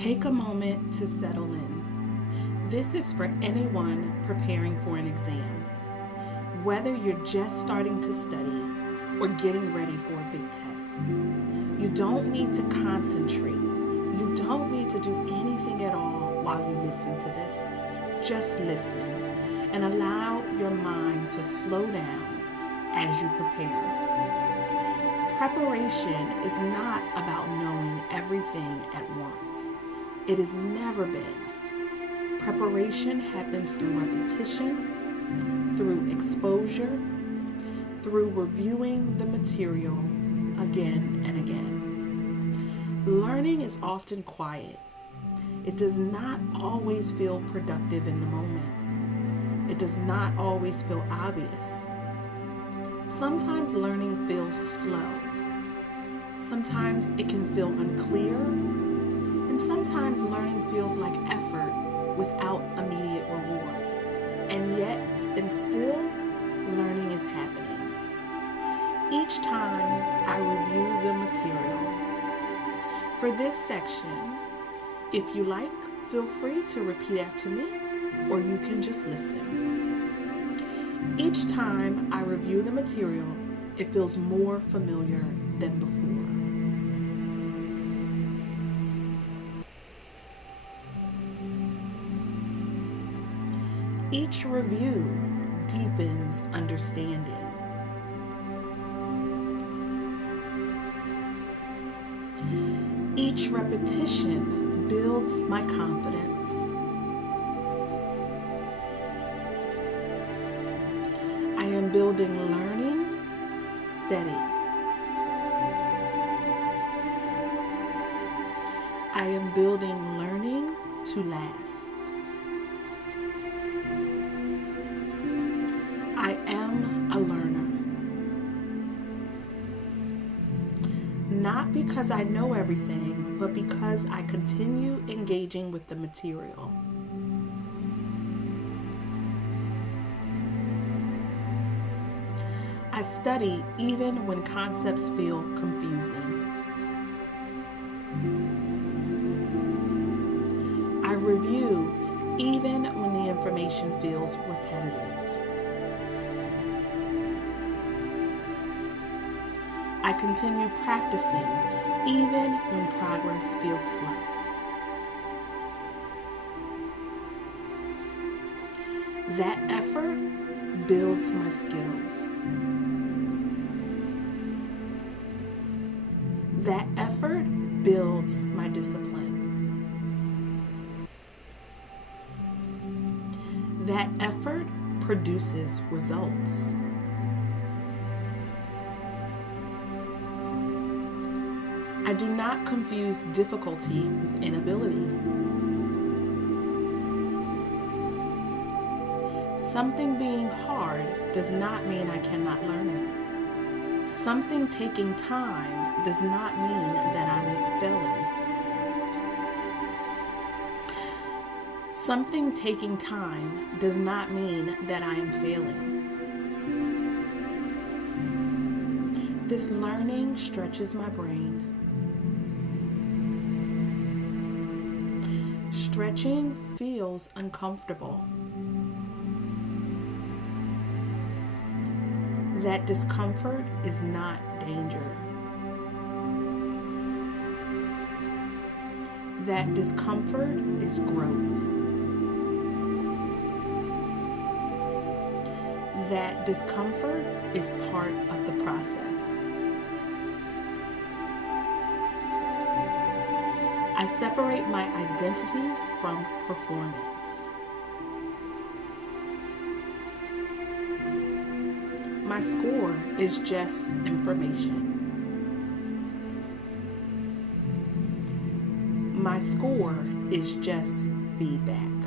Take a moment to settle in. This is for anyone preparing for an exam. Whether you're just starting to study or getting ready for a big test, you don't need to concentrate. You don't need to do anything at all while you listen to this. Just listen and allow your mind to slow down as you prepare. Preparation is not about knowing everything at once. It has never been. Preparation happens through repetition, through exposure, through reviewing the material again and again. Learning is often quiet. It does not always feel productive in the moment. It does not always feel obvious. Sometimes learning feels slow. Sometimes it can feel unclear. And sometimes learning feels like effort without immediate reward. And still, learning is happening. Each time I review the material. For this section, if you like, feel free to repeat after me, or you can just listen. Each time I review the material, it feels more familiar than before. Each review deepens understanding. Each repetition builds my confidence. I am building learning steady. I am building learning to last. I am a learner. Not because I know everything, but because I continue engaging with the material. I study even when concepts feel confusing. I review even when the information feels repetitive. I continue practicing even when progress feels slow. That effort builds my skills. That effort builds my discipline. That effort produces results. I do not confuse difficulty with inability. Something being hard does not mean I cannot learn it. Something taking time does not mean that I'm failing. Something taking time does not mean that I am failing. This learning stretches my brain. Stretching feels uncomfortable. That discomfort is not danger. That discomfort is growth. That discomfort is part of the process. I separate my identity from performance. My score is just information. My score is just feedback.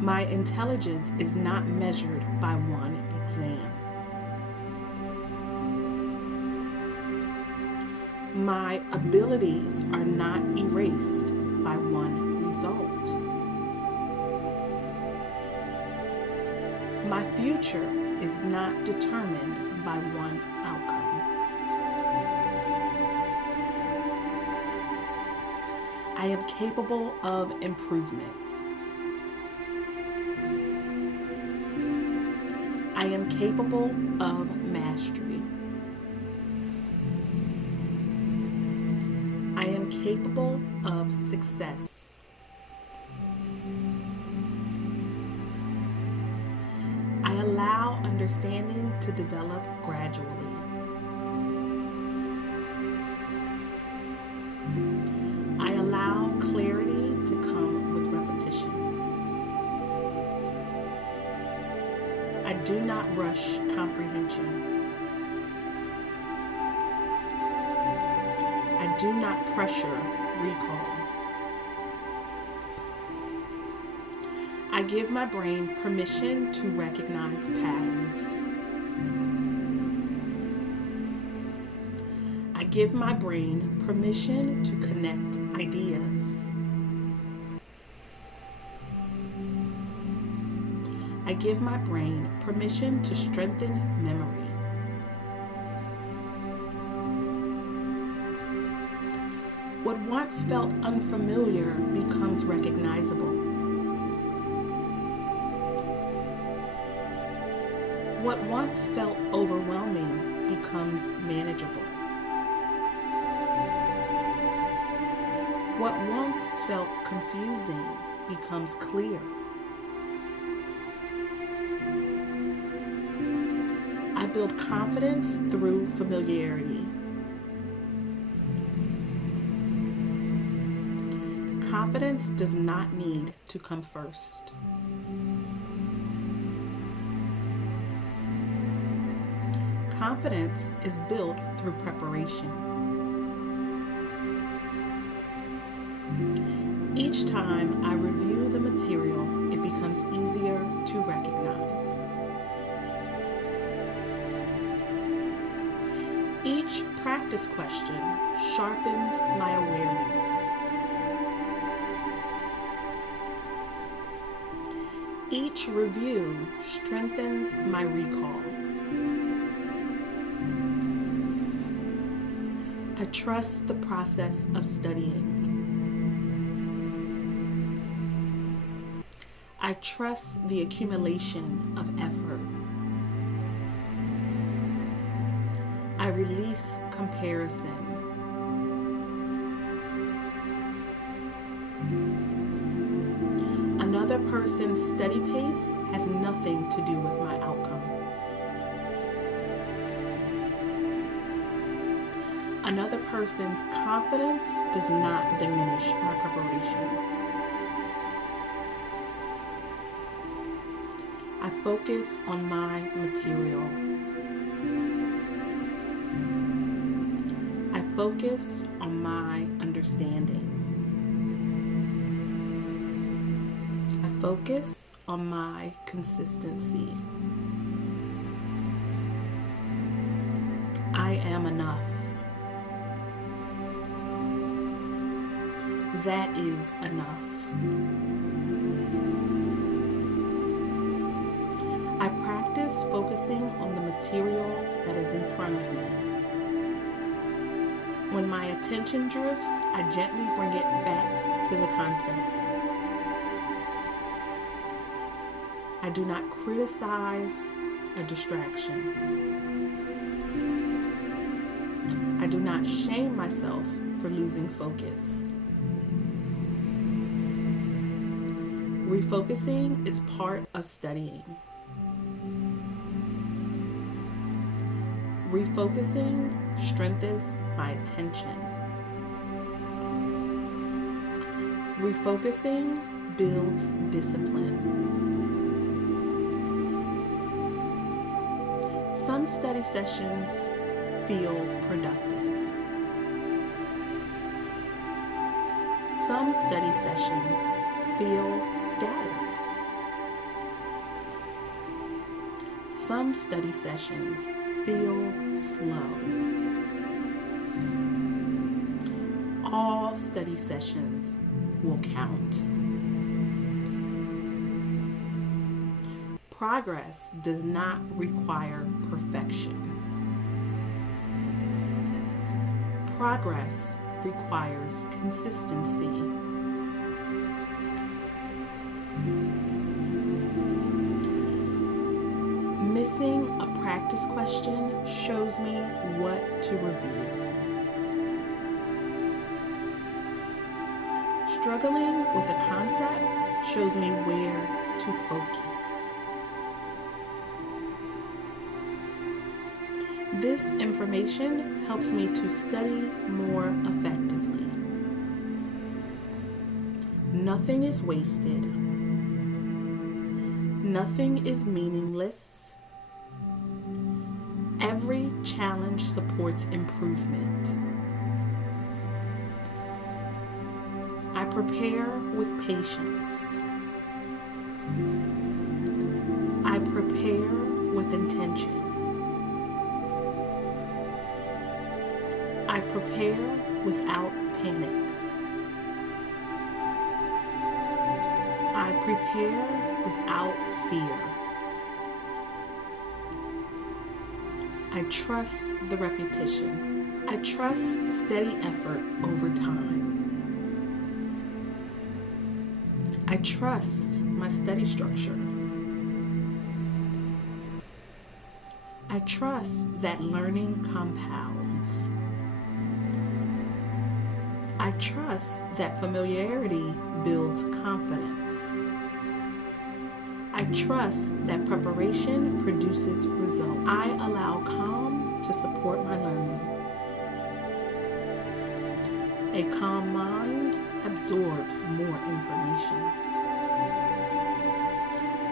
My intelligence is not measured by one exam. My abilities are not erased by one result. My future is not determined by one outcome. I am capable of improvement. I am capable of mastery. I am capable of success. I allow understanding to develop gradually. I allow clarity to come with repetition. I do not rush comprehension. I do not pressure recall. I give my brain permission to recognize patterns. I give my brain permission to connect ideas. I give my brain permission to strengthen memory. What once felt unfamiliar becomes recognizable. What once felt overwhelming becomes manageable. What once felt confusing becomes clear. I build confidence through familiarity. Confidence does not need to come first. Confidence is built through preparation. Each time I review the material, it becomes easier to recognize. Each practice question sharpens my awareness. Each review strengthens my recall. I trust the process of studying. I trust the accumulation of effort. I release comparison. Another person's steady pace has nothing to do with my outcome. Another person's confidence does not diminish my preparation. I focus on my material. I focus on my understanding. I focus on my consistency. I am enough. That is enough. I practice focusing on the material that is in front of me. When my attention drifts, I gently bring it back to the content. I do not criticize a distraction. I do not shame myself for losing focus. Refocusing is part of studying. Refocusing strengthens my attention. Refocusing builds discipline. Some study sessions feel productive. Some study sessions feel scattered. Some study sessions feel slow. All study sessions will count. Progress does not require perfection. Progress requires consistency. Missing a practice question shows me what to review. Struggling with a concept shows me where to focus. This information helps me to study more effectively. Nothing is wasted. Nothing is meaningless. Every challenge supports improvement. I prepare with patience. I prepare with intention. I prepare without panic. I prepare without fear. I trust the repetition. I trust steady effort over time. I trust my study structure. I trust that learning compounds. I trust that familiarity builds confidence. I trust that preparation produces results. I allow calm to support my learning. A calm mind absorbs more information.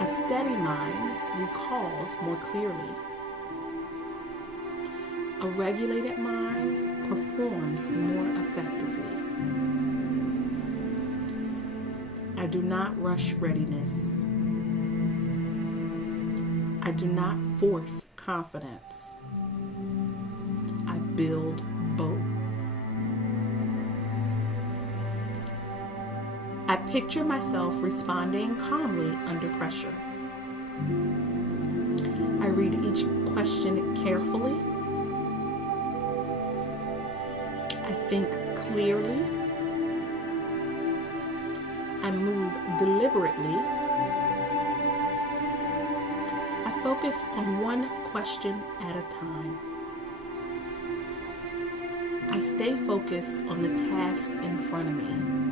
A steady mind recalls more clearly. A regulated mind performs more effectively. I do not rush readiness. I do not force confidence. I build both. I picture myself responding calmly under pressure. I read each question carefully. I think clearly. I move deliberately. I focus on one question at a time. I stay focused on the task in front of me.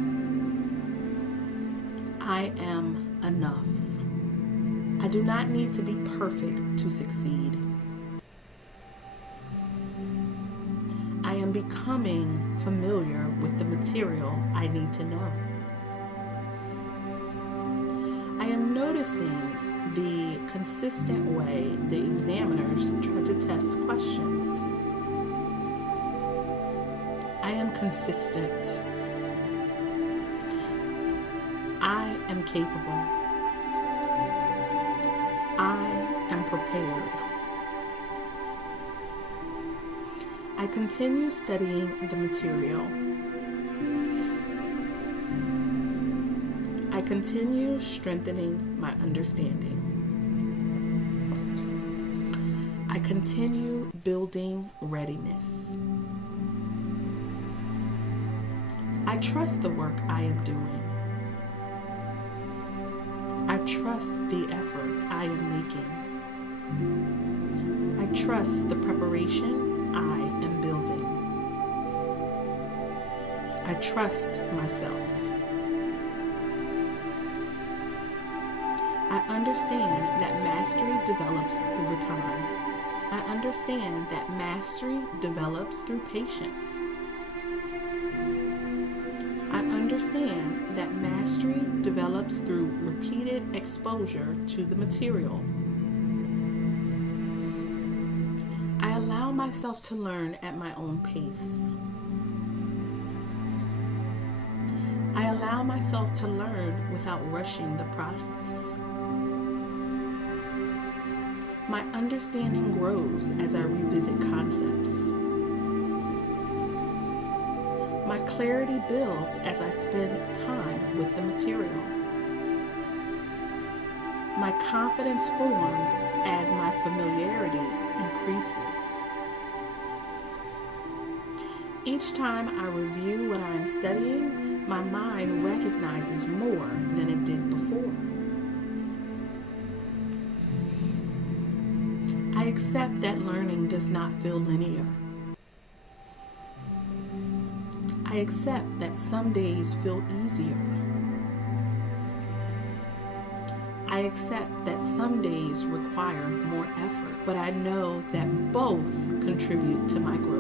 I am enough. I do not need to be perfect to succeed. I am becoming familiar with the material I need to know. I am noticing the consistent way the examiners try to test questions. I am consistent. I am capable. I am prepared. I continue studying the material. I continue strengthening my understanding. I continue building readiness. I trust the work I am doing. I trust the effort I am making. I trust the preparation I am building. I trust myself. I understand that mastery develops over time. I understand that mastery develops through patience. I understand that mastery develops through repeated exposure to the material. I allow myself to learn at my own pace. I allow myself to learn without rushing the process. My understanding grows as I revisit concepts. My clarity builds as I spend time with the material. My confidence forms as my familiarity increases. Each time I review what I am studying, my mind recognizes more than it did before. I accept that learning does not feel linear. I accept that some days feel easier. I accept that some days require more effort, but I know that both contribute to my growth.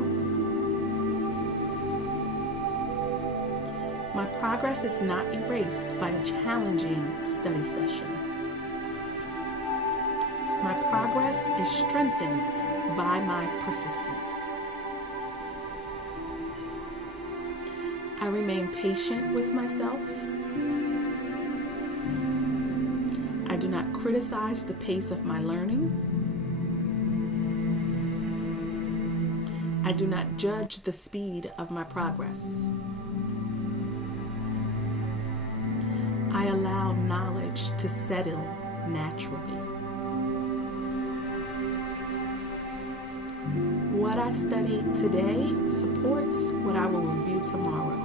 My progress is not erased by a challenging study session. My progress is strengthened by my persistence. I remain patient with myself. I do not criticize the pace of my learning. I do not judge the speed of my progress. I allow knowledge to settle naturally. What I study today supports what I will review tomorrow.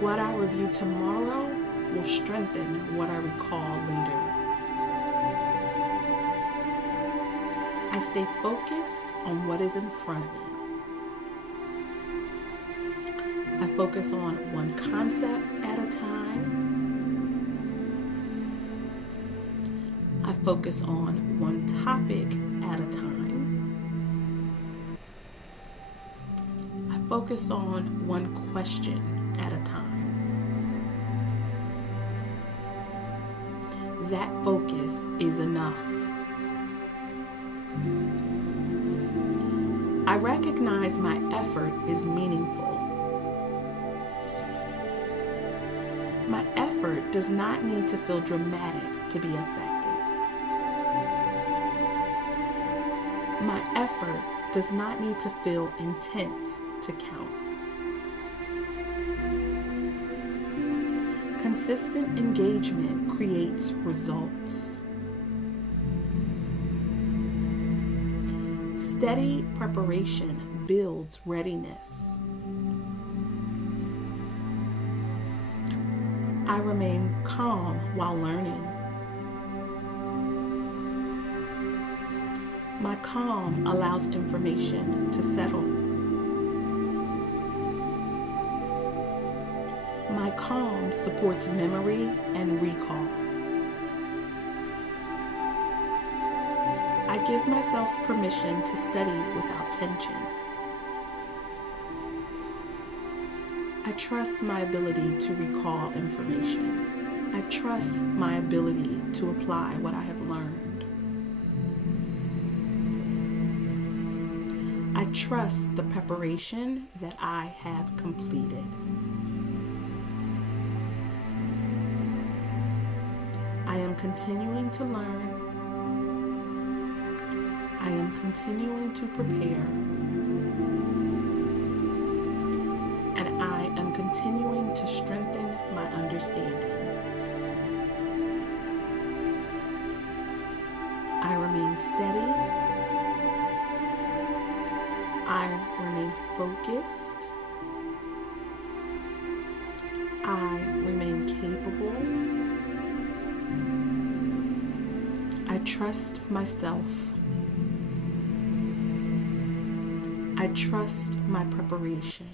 What I review tomorrow will strengthen what I recall later. I stay focused on what is in front of me. I focus on one concept at a time. I focus on one topic at a time. I focus on one question at a time. That focus is enough. I recognize my effort is meaningful. My effort does not need to feel dramatic to be effective. My effort does not need to feel intense to count. Consistent engagement creates results. Steady preparation builds readiness. I remain calm while learning. My calm allows information to settle. My calm supports memory and recall. I give myself permission to study without tension. I trust my ability to recall information. I trust my ability to apply what I have learned. I trust the preparation that I have completed. I am continuing to learn. I am continuing to prepare. And I am continuing to strengthen my understanding. I remain steady. I remain focused. I remain capable. I trust myself. I trust my preparation.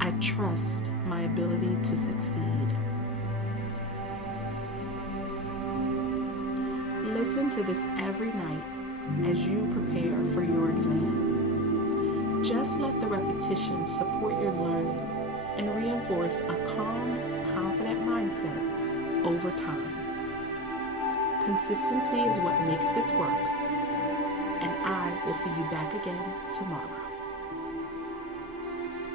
I trust my ability to succeed. Listen to this every night as you prepare for your exam. Just let the repetition support your learning and reinforce a calm, confident mindset over time. Consistency is what makes this work, and I will see you back again tomorrow.